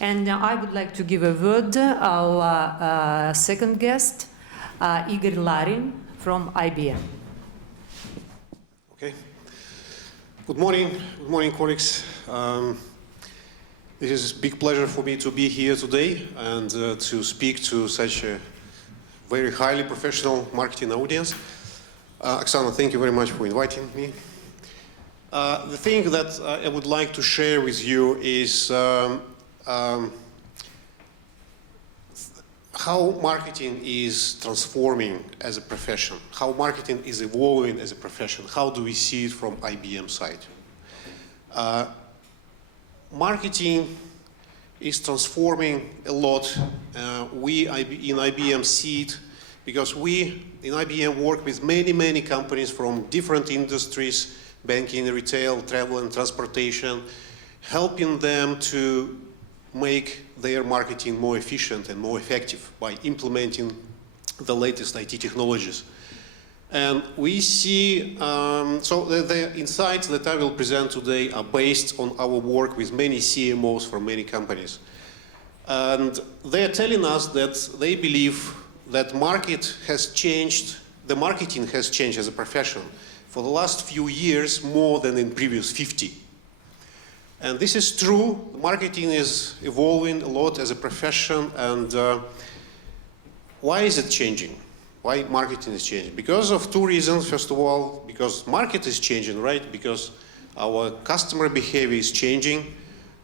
And I would like to give a word to our second guest, Igor Lariin from IBM. Okay. Good morning, colleagues. It is a big pleasure for me to be here today and to speak to such a very highly professional marketing audience. Oksana, thank you very much for inviting me. The thing that I would like to share with you is how marketing is transforming as a profession, how marketing is evolving as a profession, how do we see it from IBM side. Marketing is transforming a lot. We in IBM see it because we in IBM work with many companies from different industries, banking, retail, travel and transportation, helping them to make their marketing more efficient and more effective by implementing the latest IT technologies. And we see, so the insights that I will present today are based on our work with many CMOs from many companies. And they are telling us that they believe that market has changed, the marketing has changed as a profession for the last few years more than in previous 50. And this is true. Marketing is evolving a lot as a profession. And why is it changing? Why marketing is changing? Because of two reasons. First of all, because market is changing, right? Because our customer behavior is changing.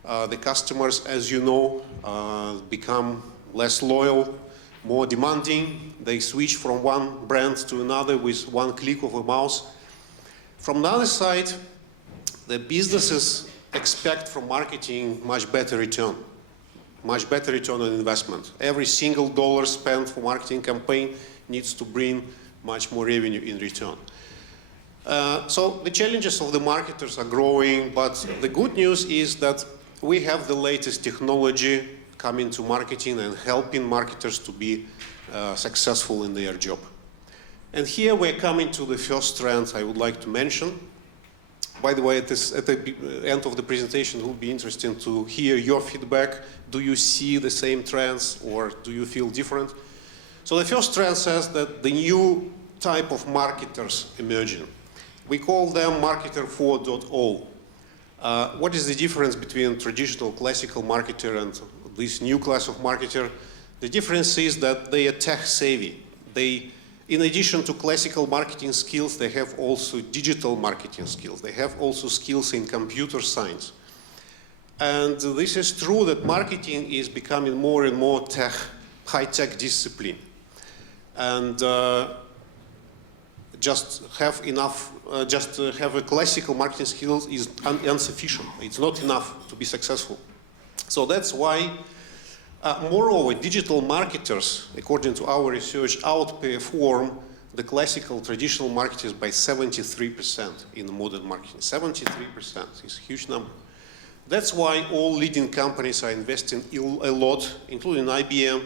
The customers, as you know, become less loyal, more demanding. They switch from one brand to another with one click of a mouse. From the other side, the businesses expect from marketing much better return on investment. Every single dollar spent for marketing campaign needs to bring much more revenue in return. So the challenges of the marketers are growing, but the good news is that we have the latest technology coming to marketing and helping marketers to be successful in their job. And here we're coming to the first trend I would like to mention. By the way, at the end of the presentation, it will be interesting to hear your feedback. Do you see the same trends or do you feel different? So the first trend says that the new type of marketers emerging. We call them marketer 4.0. What is the difference between traditional classical marketer and this new class of marketer? The difference is that they are tech savvy. In addition to classical marketing skills, they have also digital marketing skills. They have also skills in computer science. And this is true that marketing is becoming more and more high-tech discipline. And just have a classical marketing skills is insufficient. It's not enough to be successful. So that's why, moreover, digital marketers, according to our research, outperform the classical traditional marketers by 73% in modern marketing. 73% is a huge number. That's why all leading companies are investing a lot, including IBM.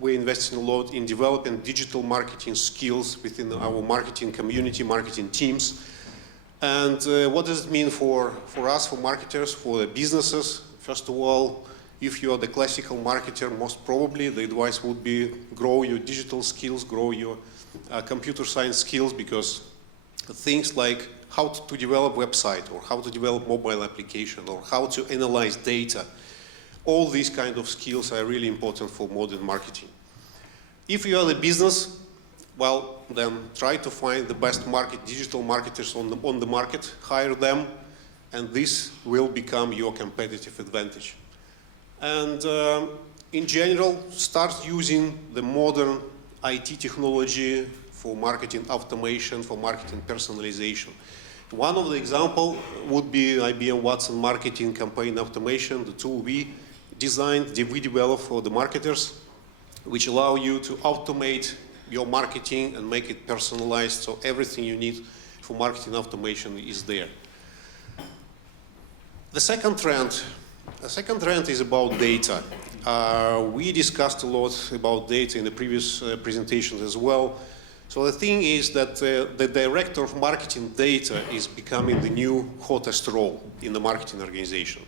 We're investing a lot in developing digital marketing skills within our marketing community, marketing teams. And what does it mean for us, for marketers, for the businesses? First of all, if you are the classical marketer, most probably the advice would be grow your digital skills, grow your computer science skills, because things like how to develop website or how to develop mobile application or how to analyze data, all these kind of skills are really important for modern marketing. If you are the business, well, then try to find the best digital marketers on the market, hire them, and this will become your competitive advantage. And in general, start using the modern IT technology for marketing automation, for marketing personalization. One of the examples would be IBM Watson Marketing Campaign Automation, the tool we designed, we developed for the marketers, which allow you to automate your marketing and make it personalized, so everything you need for marketing automation is there. The second trend is about data. We discussed a lot about data in the previous presentations as well. So the thing is that the director of marketing data is becoming the new hottest role in the marketing organization.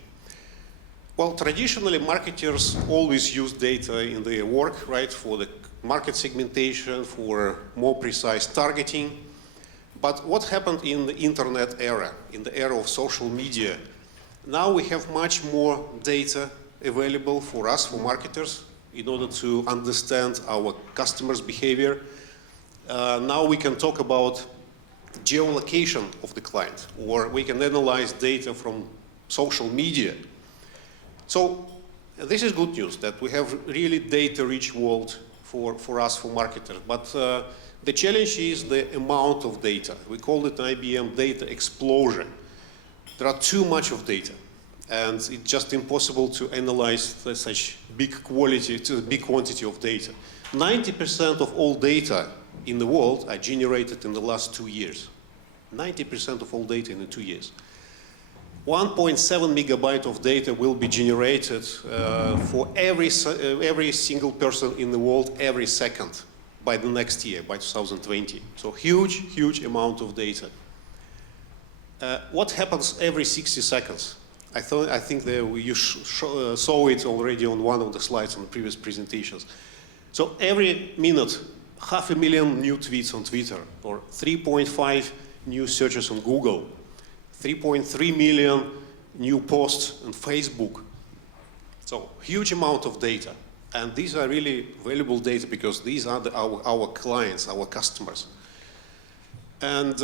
Well, traditionally, marketers always use data in their work, right, for the market segmentation, for more precise targeting. But what happened in the internet era, in the era of social media? Now we have much more data available for us, for marketers, in order to understand our customers' behavior. Now we can talk about geolocation of the client, or we can analyze data from social media. So this is good news, that we have really data-rich world for us, for marketers. But the challenge is the amount of data. We call it IBM data explosion. There are too much of data, and it's just impossible to analyze such big quantity of data. 90% of all data in the world are generated in the last 2 years. 90% of all data in the 2 years. 1.7 megabyte of data will be generated for every single person in the world every second by the next year, by 2020. So huge amount of data. What happens every 60 seconds? I think that you saw it already on one of the slides on the previous presentations. So every minute, 500,000 new tweets on Twitter, or 3.5 new searches on Google, 3.3 million new posts on Facebook. So huge amount of data. And these are really valuable data because these are our clients, our customers. And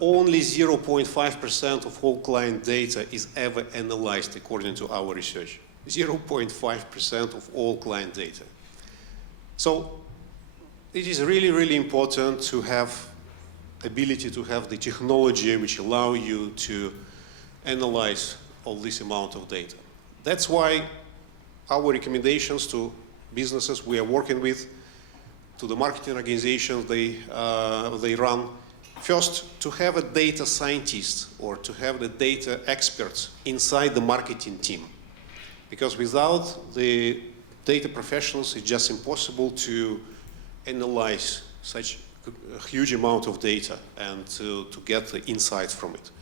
only 0.5% of all client data is ever analyzed according to our research. 0.5% of all client data. So it is really important to have ability to have the technology which allow you to analyze all this amount of data. That's why our recommendations to businesses we are working with, to the marketing organizations they run, first, to have a data scientist or to have the data experts inside the marketing team. Because without the data professionals, it's just impossible to analyze such a huge amount of data and to get the insights from it.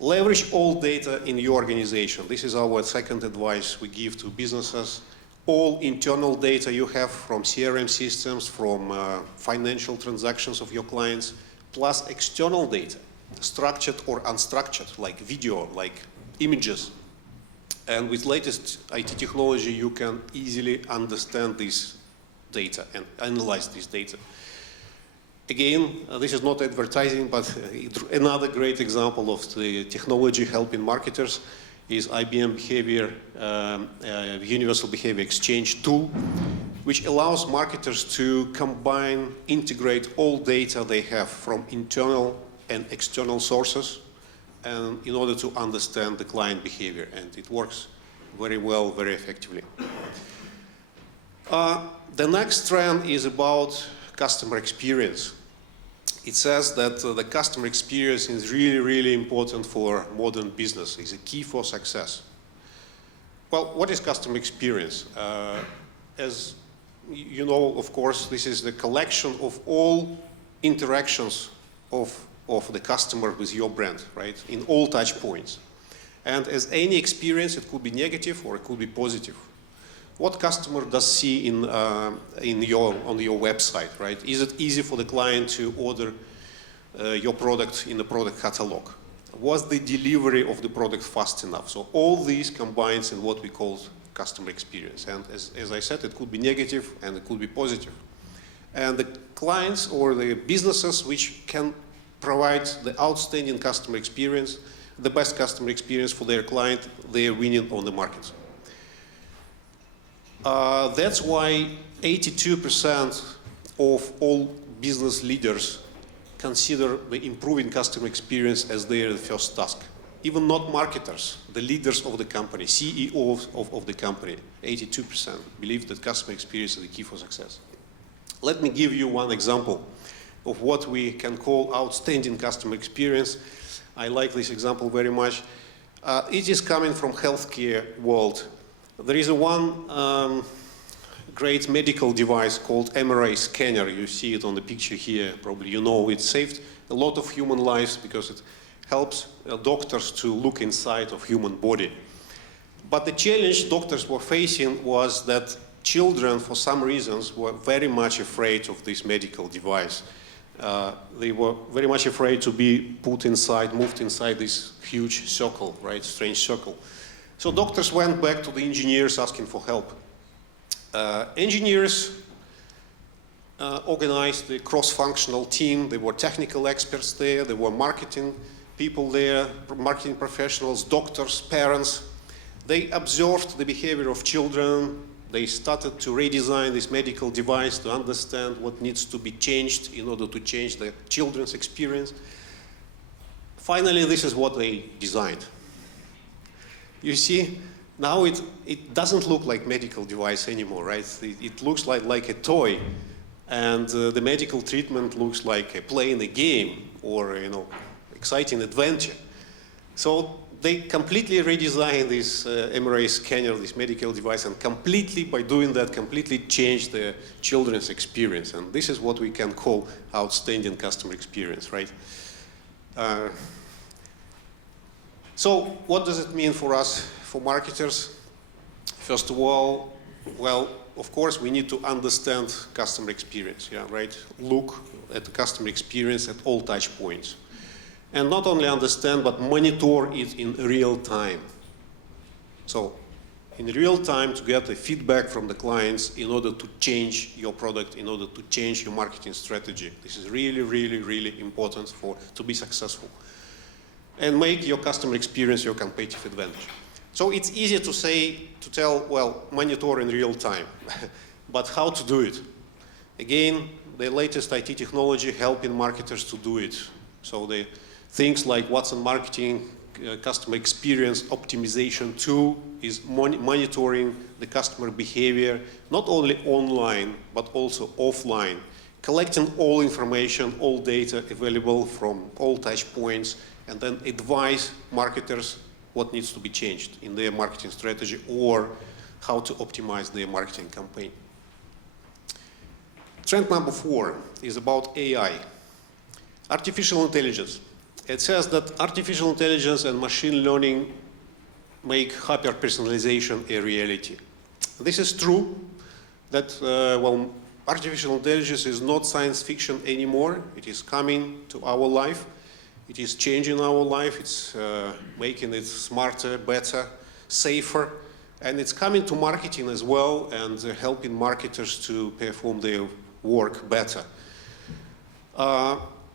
Leverage all data in your organization. This is our second advice we give to businesses. All internal data you have from CRM systems, from financial transactions of your clients, plus external data, structured or unstructured, like video, like images. And with latest IT technology, you can easily understand this data and analyze this data. Again, this is not advertising, but another great example of the technology helping marketers is IBM Universal Behavior Exchange tool, which allows marketers to combine, integrate all data they have from internal and external sources, and in order to understand the client behavior. And it works very well, very effectively. The next trend is about customer experience. It says that the customer experience is really important for modern business. It's a key for success. Well, what is customer experience? As you know, of course, this is the collection of all interactions of the customer with your brand, right? In all touch points. And as any experience, it could be negative or it could be positive. What customer does see on your website, right? Is it easy for the client to order your product in the product catalog? Was the delivery of the product fast enough? So all these combines in what we call customer experience. And as I said, it could be negative and it could be positive. And the clients or the businesses which can provide the outstanding customer experience, the best customer experience for their client, they are winning on the market. That's why 82% of all business leaders consider the improving customer experience as their first task. Even not marketers, the leaders of the company, CEOs of the company, 82% believe that customer experience is the key for success. Let me give you one example of what we can call outstanding customer experience. I like this example very much. It is coming from healthcare world. There is one great medical device called MRI scanner. You see it on the picture here. Probably you know it saved a lot of human lives because it helps doctors to look inside of human body. But the challenge doctors were facing was that children, for some reasons, were very much afraid of this medical device. They were very much afraid to be moved inside this huge circle, right, strange circle. So doctors went back to the engineers asking for help. Engineers organized the cross-functional team. There were technical experts there, there were marketing people there, marketing professionals, doctors, parents. They observed the behavior of children. They started to redesign this medical device to understand what needs to be changed in order to change the children's experience. Finally, this is what they designed. You see, now it doesn't look like medical device anymore, right? It looks like a toy, and the medical treatment looks like playing a game or, you know, exciting adventure. So they completely redesigned this MRI scanner, this medical device, and completely, by doing that, completely changed the children's experience. And this is what we can call outstanding customer experience, right? So what does it mean for us, for marketers? First of all, well, of course, we need to understand customer experience, yeah, right? Look at the customer experience at all touch points. And not only understand, but monitor it in real time. So, in real time to get the feedback from the clients in order to change your product, in order to change your marketing strategy. This is really, really, really important to be successful. And make your customer experience your competitive advantage. So it's easy to tell, well, monitor in real time. But how to do it? Again, the latest IT technology helping marketers to do it. So the things like Watson Marketing Customer Experience Optimization tool is monitoring the customer behavior, not only online, but also offline, collecting all information, all data available from all touch points, and then advise marketers what needs to be changed in their marketing strategy or how to optimize their marketing campaign. Trend number 4 is about AI, artificial intelligence. It says that artificial intelligence and machine learning make hyper-personalization a reality. This is true that, well, artificial intelligence is not science fiction anymore. It is coming to our life. It is changing our life. It's making it smarter, better, safer. And it's coming to marketing as well and helping marketers to perform their work better.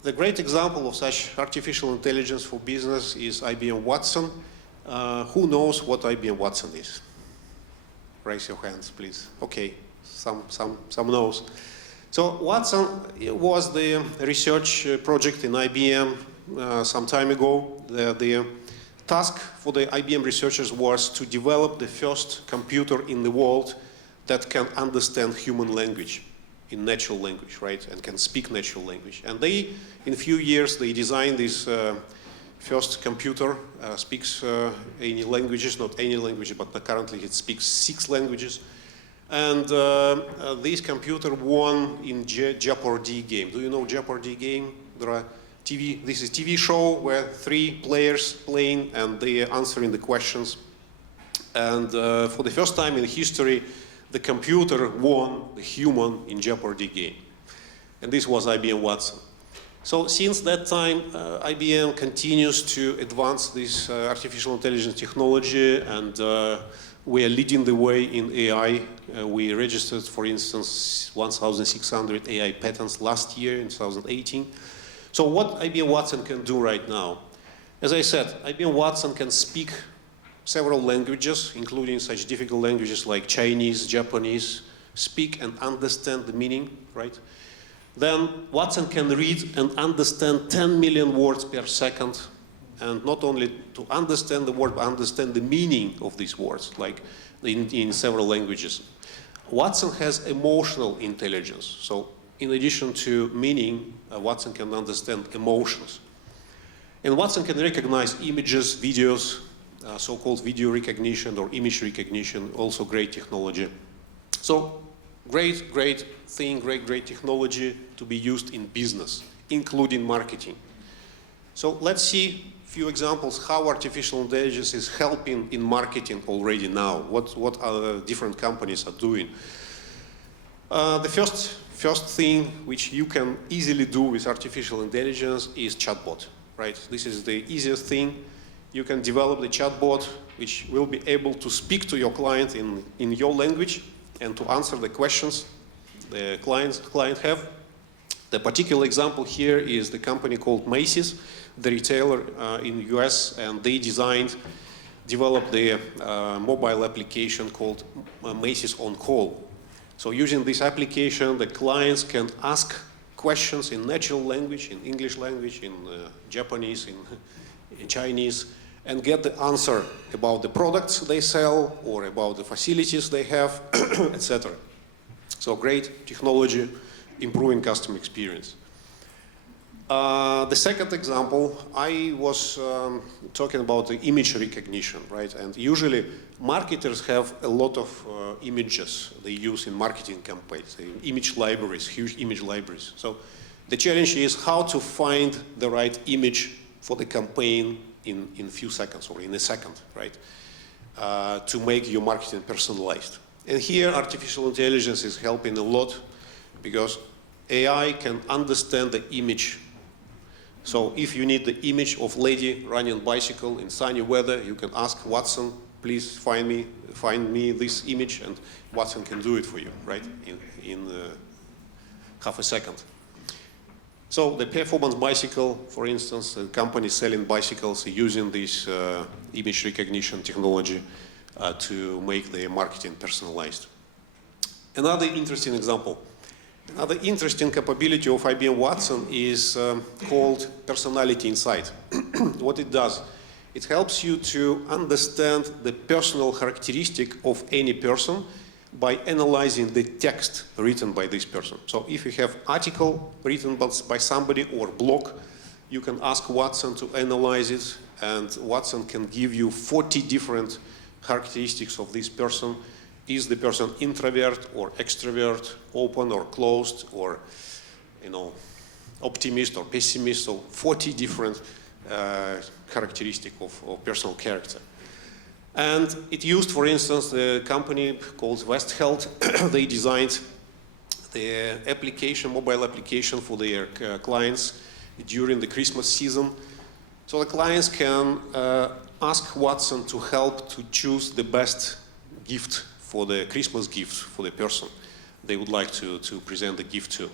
The great example of such artificial intelligence for business is IBM Watson. Who knows what IBM Watson is? Raise your hands, please. Okay, some knows. So Watson was the research project in IBM some time ago. The task for the IBM researchers was to develop the first computer in the world that can understand human language in natural language, right, and can speak natural language. And they, in a few years, they designed this first computer, speaks any languages, not any language, but currently it speaks 6 languages. And this computer won in Jeopardy game. Do you know Jeopardy game? There are this is a TV show where 3 players playing and they are answering the questions. And for the first time in history, the computer won the human in Jeopardy game. And this was IBM Watson. So since that time, IBM continues to advance this artificial intelligence technology, and we are leading the way in AI. We registered, for instance, 1,600 AI patents last year in 2018. So what IBM Watson can do right now? As I said, IBM Watson can speak several languages, including such difficult languages like Chinese, Japanese, speak and understand the meaning, right? Then Watson can read and understand 10 million words per second, and not only to understand the word, but understand the meaning of these words, like in several languages. Watson has emotional intelligence. So in addition to meaning, Watson can understand emotions. And Watson can recognize images, videos, so-called video recognition or image recognition, also great technology. So great thing, great technology to be used in business, including marketing. So let's see few examples how artificial intelligence is helping in marketing already now. What other different companies are doing. The first thing which you can easily do with artificial intelligence is chatbot, right? This is the easiest thing. You can develop the chatbot which will be able to speak to your client in your language and to answer the questions the client have. The particular example here is the company called Macy's, the retailer in the US, and they developed the mobile application called Macy's On Call. So using this application, the clients can ask questions in natural language, in English language, in Japanese, in Chinese, and get the answer about the products they sell or about the facilities they have, etc. So great technology, improving customer experience. The second example, I was talking about the image recognition, right? And usually marketers have a lot of images they use in marketing campaigns, image libraries, huge image libraries. So the challenge is how to find the right image for the campaign in few seconds or in a second, right? To make your marketing personalized. And here artificial intelligence is helping a lot because AI can understand the image. So if you need the image of lady riding bicycle in sunny weather, you can ask Watson, please find me this image, and Watson can do it for you, right? In half a second. So the performance bicycle, for instance, the company selling bicycles using this image recognition technology to make their marketing personalized. Another interesting example. Another interesting capability of IBM Watson is called Personality Insight. What it does, it helps you to understand the personal characteristic of any person by analyzing the text written by this person. So if you have article written by somebody or blog, you can ask Watson to analyze it, and Watson can give you 40 different characteristics of this person. Is the person introvert or extrovert, open or closed, or optimist or pessimist? So 40 different characteristics of personal character. And it used, for instance, the company called West Health. They designed the application, mobile application for their clients during the Christmas season. So the clients can ask Watson to help to choose the best gift for the Christmas gift for the person they would like to present the gift to.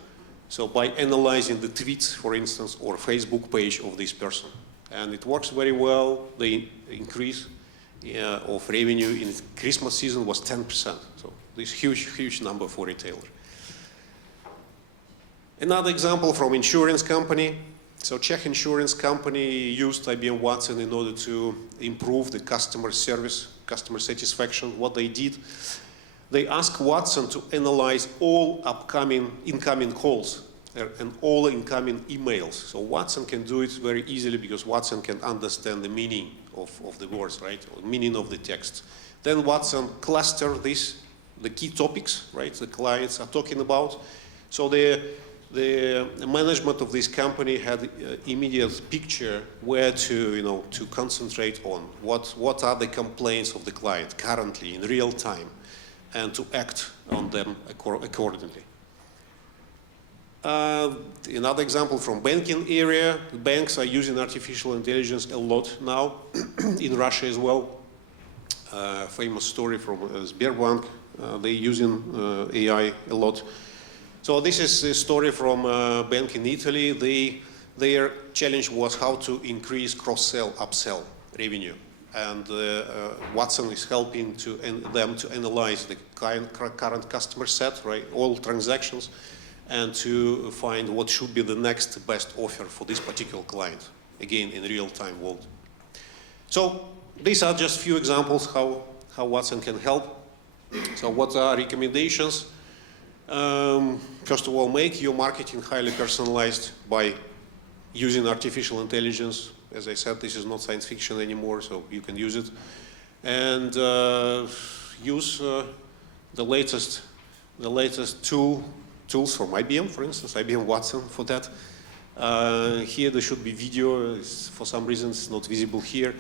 So by analyzing the tweets, for instance, or Facebook page of this person. And it works very well. The increase of revenue in Christmas season was 10%. So this huge number for retailer. Another example from insurance company. So Czech insurance company used IBM Watson in order to improve the customer service, customer satisfaction. What they did, they asked Watson to analyze all incoming calls and all incoming emails. So Watson can do it very easily because Watson can understand the meaning of the words, right? Or meaning of the text. Then Watson clustered the key topics, right? The clients are talking about. So the management of this company had immediate picture where to concentrate on what are the complaints of the client currently in real time, and to act on them accordingly. Another example from banking area. Banks are using artificial intelligence a lot now in Russia as well. Famous story from Sberbank. They're using AI a lot. So this is a story from a bank in Italy. Their challenge was how to increase cross-sell, upsell revenue. And Watson is helping them to analyze the current customer set, right, all transactions, and to find what should be the next best offer for this particular client, again, in real-time world. So these are just few examples how Watson can help. So what are recommendations? First of all, make your marketing highly personalized by using artificial intelligence. As I said, this is not science fiction anymore, so you can use it. And use the latest tools from IBM, for instance, IBM Watson for that. Here there should be video. For some reason it's not visible here.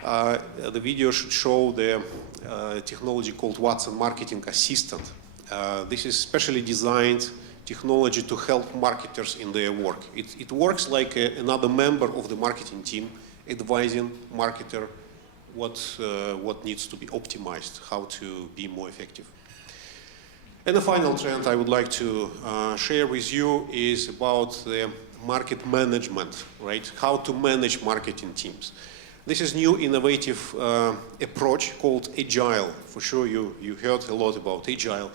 The video should show the technology called Watson Marketing Assistant. This is specially designed technology to help marketers in their work. It works like another member of the marketing team, advising marketer what needs to be optimized, how to be more effective. And the final trend I would like to share with you is about the market management, right? How to manage marketing teams. This is new innovative approach called Agile. For sure you heard a lot about Agile.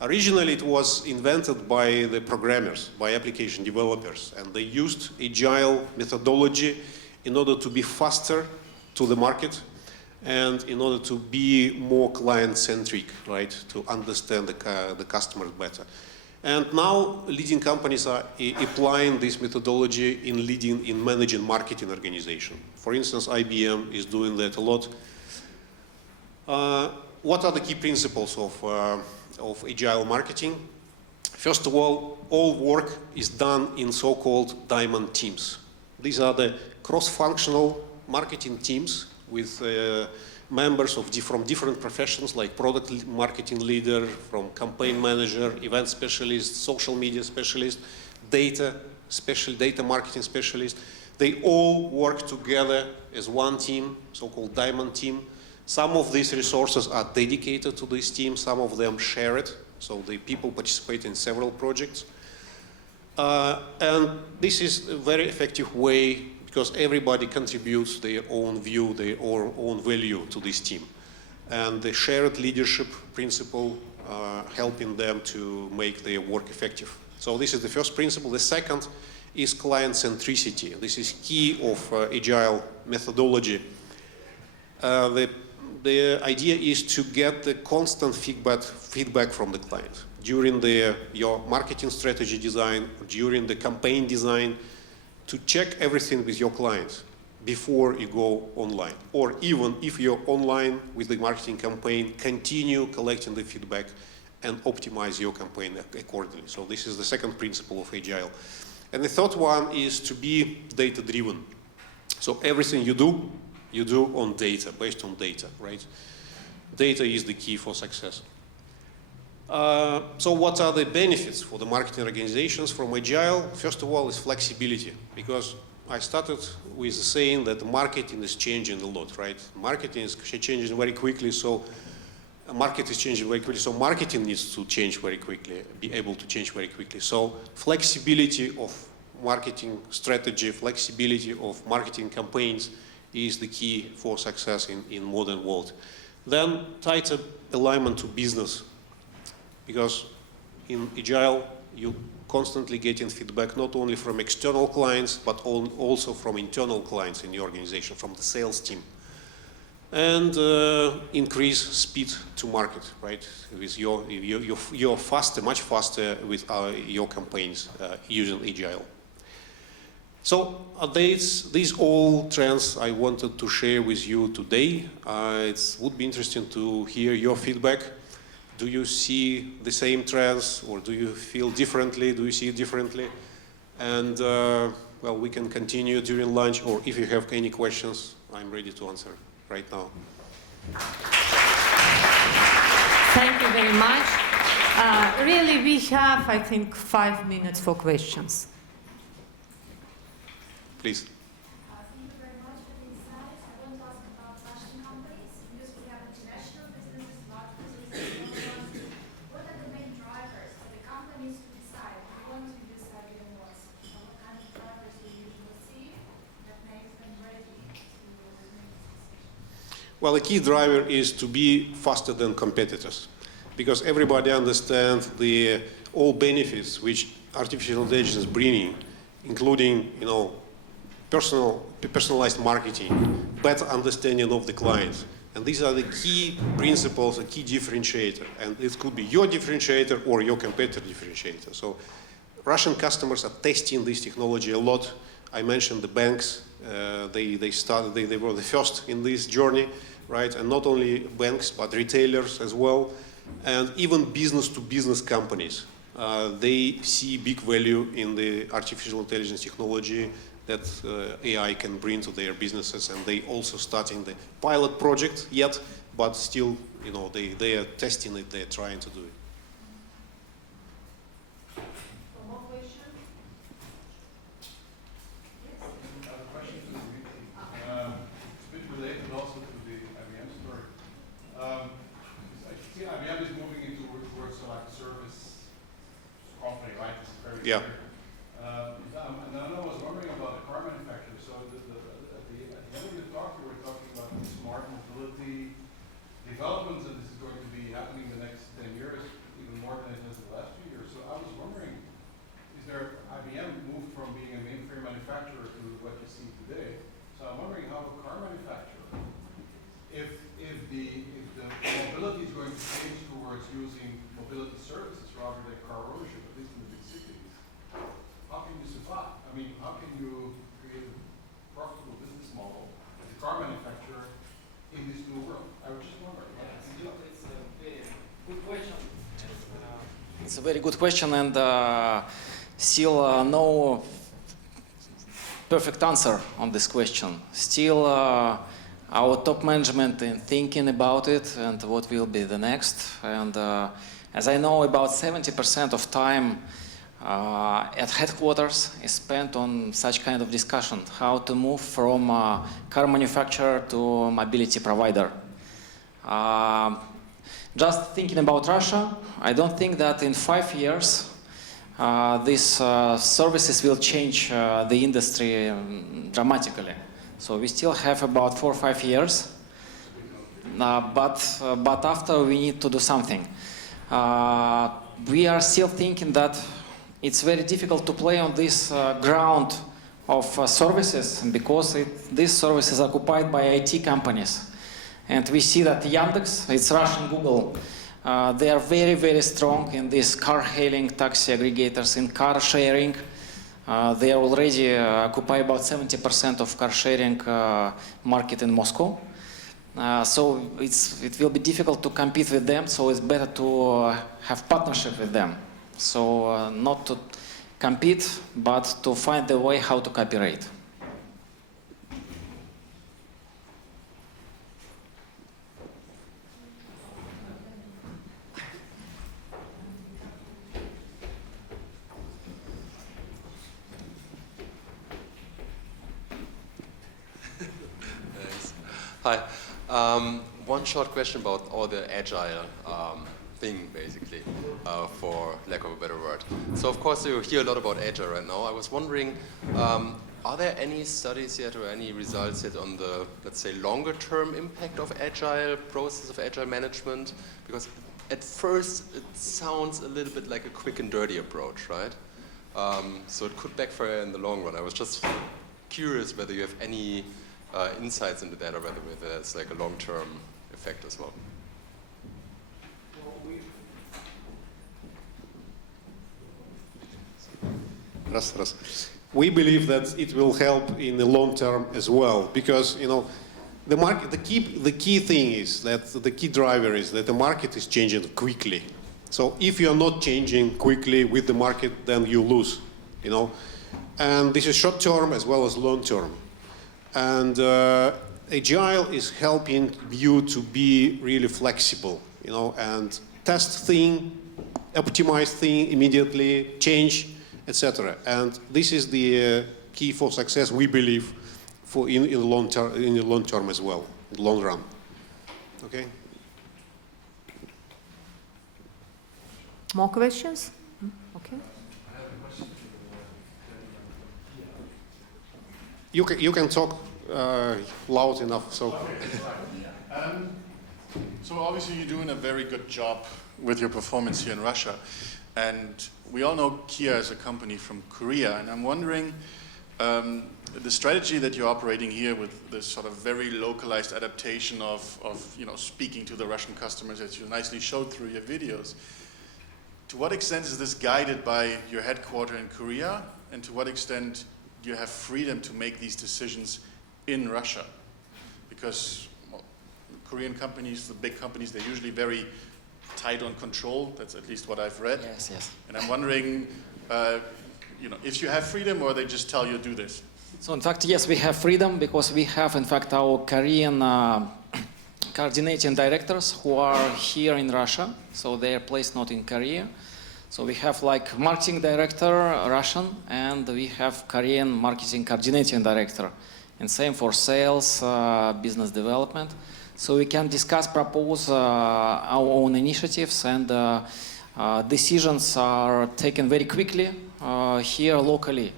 Originally it was invented by the programmers, by application developers, and they used Agile methodology in order to be faster to the market and in order to be more client-centric, right, to understand the customers better. And now leading companies are applying this methodology in managing marketing organization. For instance, IBM is doing that a lot. What are the key principles of agile marketing? First of all work is done in so-called diamond teams. These are the cross-functional marketing teams with members from different professions like product marketing leader, from campaign manager, event specialist, social media specialist, data marketing specialist. They all work together as one team, so-called diamond team. Some of these resources are dedicated to this team, some of them share it, so the people participate in several projects. And this is a very effective way because everybody contributes their own view, their own value to this team. And the shared leadership principle helping them to make their work effective. So this is the first principle. The second is client centricity. This is key of agile methodology. The idea is to get the constant feedback from the client during your marketing strategy design, during the campaign design, to check everything with your clients before you go online. Or even if you're online with the marketing campaign, continue collecting the feedback and optimize your campaign accordingly. So this is the second principle of Agile. And the third one is to be data-driven. So everything you do on data, based on data, right? Data is the key for success. So what are the benefits for the marketing organizations from Agile? First of all is flexibility, because I started with saying that marketing is changing a lot, right? Marketing is changing very quickly, so market is changing very quickly, so marketing needs to change very quickly, be able to change very quickly. So flexibility of marketing strategy, flexibility of marketing campaigns is the key for success in modern world. Then tighter alignment to business, because in Agile you constantly getting feedback not only from external clients but also from internal clients in the organization, from the sales team. And increase speed to market, right? With you're faster, much faster with your campaigns using Agile. So these all trends I wanted to share with you today. It would be interesting to hear your feedback. Do you see the same trends, or do you feel differently? Do you see it differently? And well, we can continue during lunch, or if you have any questions, I'm ready to answer right now. Thank you very much. Really, we have, I think, 5 minutes for questions. Please. Thank you very much for the insights. I want to ask about Russian companies, because we have international businesses, large businesses, small ones. What are the main drivers for the companies to decide we want to use IBM Watson? So what kind of drivers do you usually see that makes them ready to make this decision? Well, the key driver is to be faster than competitors, because everybody understands all benefits which artificial intelligence is bringing, including, personalized marketing, better understanding of the client. And these are the key principles, a key differentiator. And it could be your differentiator or your competitor differentiator. So Russian customers are testing this technology a lot. I mentioned the banks. They were the first in this journey, right? And not only banks, but retailers as well. And even business-to-business companies. they see big value in the artificial intelligence technology that AI can bring to their businesses, and they also starting the pilot project yet, but still, they are testing it, they are trying to do it. Yeah. And I was wondering about the car manufacturer. So at the end of the talk, you were talking about smart mobility developments, and this is going to be happening the next 10 years, even more than it has the last few years. So I was wondering, is there IBM moved from being a mainframe manufacturer to what you see today? So I'm wondering how a car manufacturer, if the mobility is going to change towards using mobility services rather than car ownership, at least in the big cities. How can you survive? I mean, how can you create a profitable business model as a car manufacturer in this new world? I was just wondering. It's a very good question. It's a very good question, and still no perfect answer on this question. Still, our top management is thinking about it and what will be the next. And as I know, about 70% of time at headquarters is spent on such kind of discussion, how to move from car manufacturer to mobility provider. Just thinking about Russia, I don't think that in 5 years these services will change the industry dramatically. So we still have about 4 or 5 years, but after we need to do something. We are still thinking that it's very difficult to play on this ground of services because these services are occupied by IT companies. And we see that Yandex, it's Russian Google, they are very, very strong in these car hailing taxi aggregators, in car sharing. They are already occupy about 70% of car sharing market in Moscow. So it will be difficult to compete with them, so it's better to have partnership with them. So not to compete, but to find the way how to cooperate. Hi. One short question about all the agile thing, basically, for lack of a better word. So, of course, you hear a lot about agile right now. I was wondering, are there any studies yet or any results yet on the, let's say, longer-term impact of agile process, of agile management? Because at first, it sounds a little bit like a quick and dirty approach, right? So it could backfire in the long run. I was just curious whether you have any insights into that, or whether there's like a long-term effect as well. We believe that it will help in the long term as well, because the market. The key thing is that the key driver is that the market is changing quickly. So if you are not changing quickly with the market, then you lose. And this is short term as well as long term. And agile is helping you to be really flexible, and test thing, optimize thing immediately, change, etc. And this is the key for success, we believe, for in the long term as well, in the long run. Okay. More questions? Okay. You can talk loud enough. So obviously you're doing a very good job with your performance here in Russia, and we all know Kia as a company from Korea, and I'm wondering the strategy that you're operating here with this sort of very localized adaptation of speaking to the Russian customers, as you nicely showed through your videos. To what extent is this guided by your headquarters in Korea, and to what extent you have freedom to make these decisions in Russia? Because Korean companies, the big companies, they're usually very tight on control. That's at least what I've read. Yes, yes. And I'm wondering, if you have freedom, or they just tell you do this. So in fact, yes, we have freedom because we have, in fact, our Korean coordinating directors who are here in Russia. So they are placed not in Korea. So we have like marketing director, Russian, and we have Korean marketing coordinating director. And same for sales, business development. So we can discuss, propose our own initiatives, and decisions are taken very quickly here locally.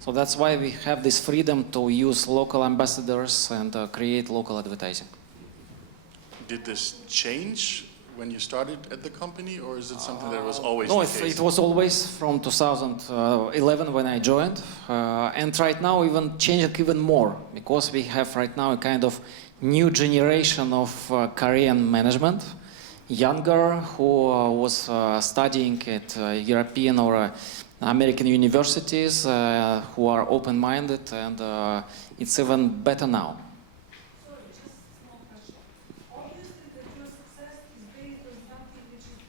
So that's why we have this freedom to use local ambassadors and create local advertising. Did this change when you started at the company, or is it something that was always No, the case? it was always from 2011 when I joined, and right now even changing even more, because we have right now a kind of new generation of Korean management, younger, who was studying at European or American universities, who are open-minded, and it's even better now. Sorry, just a small question. Obviously, that your success is based on something which is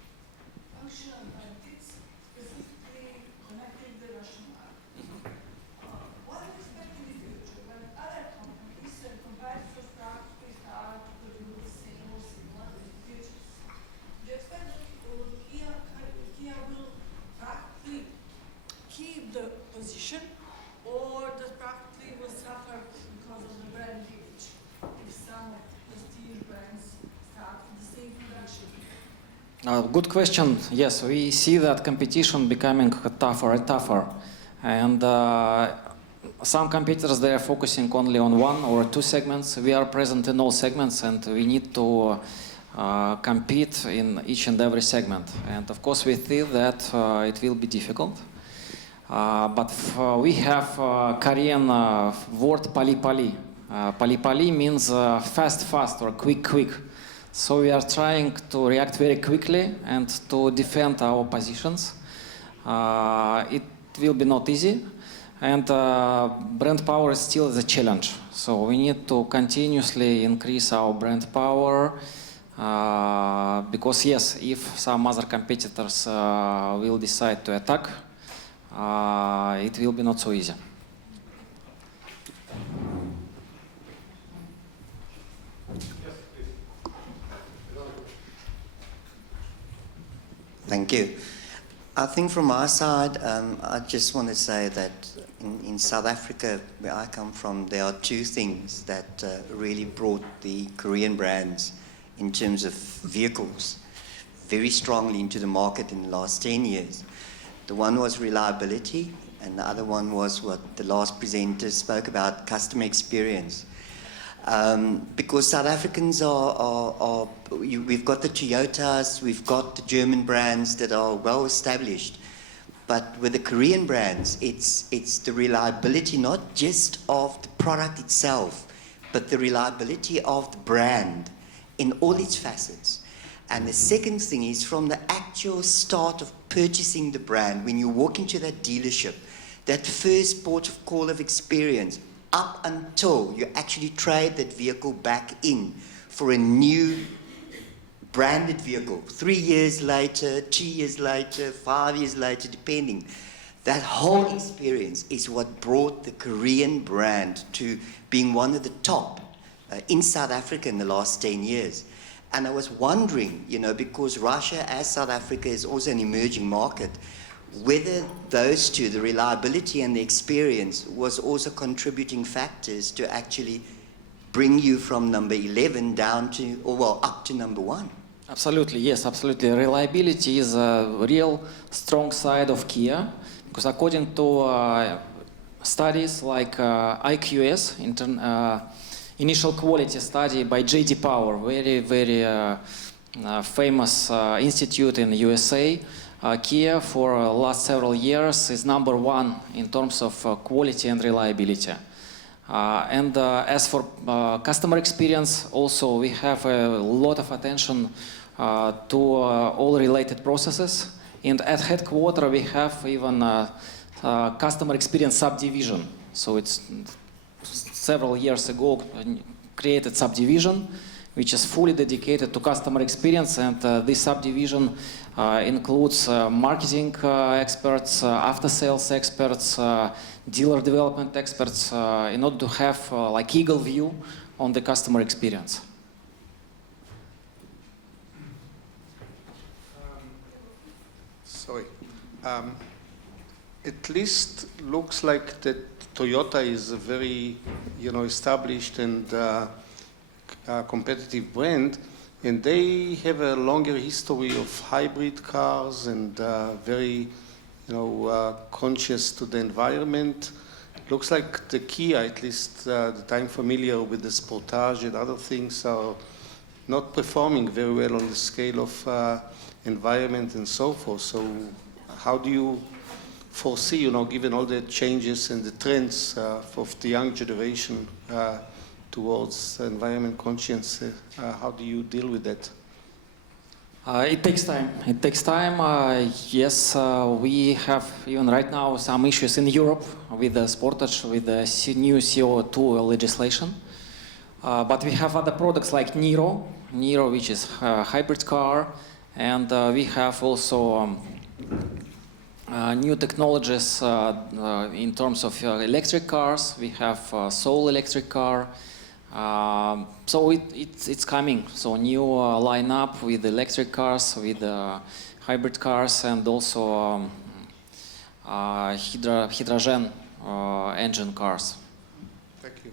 functional benefits, specifically connecting the Russian market. What do you expect in the future when other companies and competitors practically start to do the same or similar in the future? Do you expect that Kia will practically keep the position, or does practically will suffer because of the brand image if some prestige brands start with the same production? Good question. Yes, we see that competition becoming tougher and tougher, and some competitors, they are focusing only on one or two segments. We are present in all segments, and we need to compete in each and every segment. And of course, we think that it will be difficult. But we have Korean word pali-pali. Pali-pali means fast, or quick. So we are trying to react very quickly and to defend our positions. It will be not easy, and brand power is still the challenge. So we need to continuously increase our brand power, because yes, if some other competitors will decide to attack, it will be not so easy. Thank you. I think from our side, I just want to say that in South Africa, where I come from, there are two things that really brought the Korean brands in terms of vehicles very strongly into the market in the last 10 years. The one was reliability, and the other one was what the last presenter spoke about, customer experience. Because South Africans we've got the Toyotas, we've got the German brands that are well established, but with the Korean brands, it's the reliability not just of the product itself, but the reliability of the brand in all its facets. And the second thing is from the actual start of purchasing the brand, when you walk into that dealership, that first port of call of experience, up until you actually trade that vehicle back in for a new branded vehicle, 3 years later, 2 years later, 5 years later, depending. That whole experience is what brought the Korean brand to being one of the top in South Africa in the last 10 years. And I was wondering, because Russia, as South Africa, is also an emerging market, whether those two, the reliability and the experience, was also contributing factors to actually bring you from number 11 down to, up to number 1. Absolutely, yes, absolutely. Reliability is a real strong side of Kia, because according to studies like IQS, initial quality study by J.D. Power, very famous institute in the USA, Kia for last several years is number 1 in terms of quality and reliability. And as for customer experience, also we have a lot of attention to all related processes. And at headquarters we have even customer experience subdivision. So it's several years ago created subdivision which is fully dedicated to customer experience, and this subdivision includes marketing experts, after-sales experts, dealer development experts, in order to have like eagle view on the customer experience. Sorry. At least looks like that Toyota is a very, established and competitive brand, and they have a longer history of hybrid cars and very, conscious to the environment. Looks like the Kia, at least that I'm familiar with the Sportage and other things, are not performing very well on the scale of environment and so forth. So how do you foresee, given all the changes and the trends of the young generation towards environment conscience, how do you deal with that? It takes time. It takes time. Yes, we have even right now some issues in Europe with the Sportage, with the new CO2 legislation. But we have other products like Niro, which is a hybrid car, and we have also new technologies in terms of electric cars. We have Soul electric car. So it's coming. So new lineup with electric cars, with hybrid cars, and also hydrogen engine cars. Thank you.